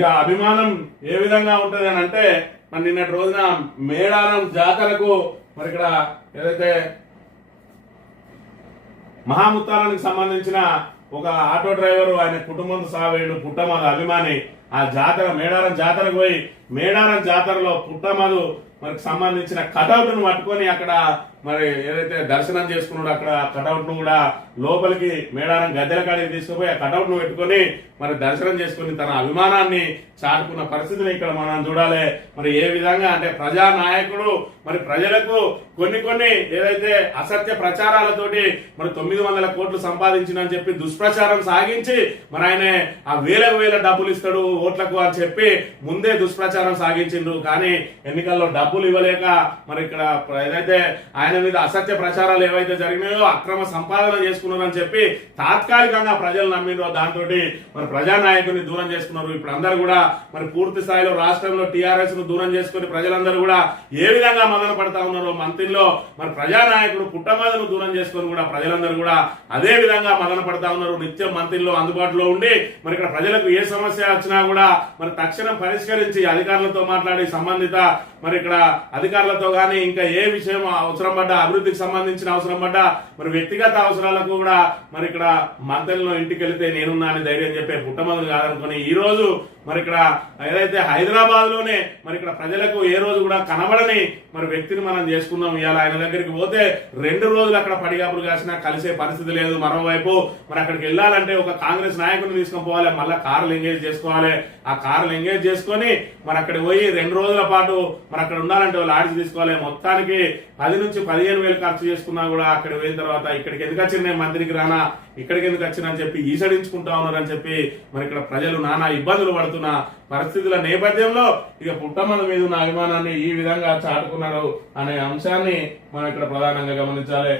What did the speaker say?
ఇక అభిమానం ఏ విధంగా ఉంటది అని అంటే మరి నిన్నటి రోజున మేడారం జాతరకు మరి ఇక్కడ ఏదైతే మహాముత్తారానికి సంబంధించిన ఒక ఆటో డ్రైవర్ ఆయన కుటుంబంతో సావేడు పుట్టమధు అభిమాని ఆ జాతర మేడారం జాతరకు పోయి మేడారం జాతరలో పుట్టమధు మనకు సంబంధించిన కటౌట్ ను పట్టుకొని అక్కడ మరి ఏదైతే దర్శనం చేసుకున్నాడో అక్కడ కటౌట్ ను కూడా లోపలికి మేడారం గద్దెల కాడికి తీసుకుపోయి ఆ కటౌట్ ను పెట్టుకొని మరి దర్శనం చేసుకుని తన అభిమానాన్ని చాటుకున్న పరిస్థితిని ఇక్కడ మనం చూడాలి. మరి ఏ విధంగా అంటే ప్రజా నాయకుడు మరి ప్రజలకు కొన్ని ఏదైతే అసత్య ప్రచారాలతోటి మరి 900 కోట్లు సంపాదించినని చెప్పి దుష్ప్రచారం సాగించి మరి ఆయన ఆ వేల డబ్బులు ఇస్తాడు ఓట్లకు అని చెప్పి ముందే దుష్ప్రచారం సాగించిండ్రు. కానీ ఎన్నికల్లో డబ్బులు ఇవ్వలేక మరి ఇక్కడ ఏదైతే ఆయన మీద అసత్య ప్రచారాలు ఏవైతే జరిగినాయో అక్రమ సంపాదన చేసుకున్నారని చెప్పి తాత్కాలికంగా ప్రజలు నమ్మిండ్రో దాంతో మరి ప్రజానాయకుని దూరం చేసుకున్నారు. ఇప్పుడు అందరూ కూడా మరి పూర్తి స్థాయిలో రాష్ట్రంలో టీఆర్ఎస్ ను దూరం చేసుకుని ప్రజలందరూ కూడా ఏ విధంగా మదన పడతా ఉన్నారో మంత్రిలో మరి ప్రజానాయకుడు పుట్టమధును దూరం చేసుకుని కూడా ప్రజలందరూ కూడా అదే విధంగా మదన పడతా ఉన్నారు. నిత్యం మంత్రిలో అందుబాటులో ఉండి మరి ఇక్కడ ప్రజలకు ఏ సమస్య వచ్చినా కూడా మరి తక్షణం పరిష్కరించి అధికారులతో మాట్లాడి సంబంధిత మరి ఇక్కడ అధికారులతో గానీ ఇంకా ఏ విషయం అవసరం పడ్డా అభివృద్ధికి సంబంధించిన అవసరం పడ్డా మరి వ్యక్తిగత అవసరాలకు కూడా మరి ఇక్కడ మంత్రులను ఇంటికి వెళితే నేనున్నా అని ధైర్యం చెప్పే పుట్టమధును కాదనుకుని ఈ రోజు మరి ఇక్కడ ఏదైతే హైదరాబాద్ లోనే మరి ఇక్కడ ప్రజలకు ఏ రోజు కూడా కనబడని మరి వ్యక్తిని మనం చేసుకున్నాం. ఇవాళ ఆయన దగ్గరికి పోతే 2 రోజులు అక్కడ పడిగాపులు కాసినా కలిసే పరిస్థితి లేదు. మరోవైపు మరి అక్కడికి వెళ్ళాలంటే ఒక కాంగ్రెస్ నాయకుని తీసుకొని పోవాలి, మళ్ళీ కార్లు ఎంగేజ్ చేసుకోవాలి. ఆ కార్లు ఎంగేజ్ చేసుకొని మరి అక్కడికి పోయి 2 రోజుల పాటు మరి అక్కడ ఉండాలంటే లాడ్జ్ తీసుకోవాలి. మొత్తానికి 10 నుంచి 15,000 ఖర్చు చేసుకున్నా కూడా అక్కడ పోయిన తర్వాత ఇక్కడికి ఎందుకు వచ్చిన నేను మంత్రికి రానా, ఇక్కడికి ఎందుకు వచ్చినా అని చెప్పి ఈసడించుకుంటా ఉన్నారని చెప్పి మరి ఇక్కడ ప్రజలు నానా ఇబ్బందులు పడుతున్న పరిస్థితుల నేపథ్యంలో ఇక పుట్టమధు మీద ఉన్న అభిమానాన్ని ఈ విధంగా చాటుకున్నారు అనే అంశాన్ని మనం ఇక్కడ ప్రధానంగా గమనించాలి.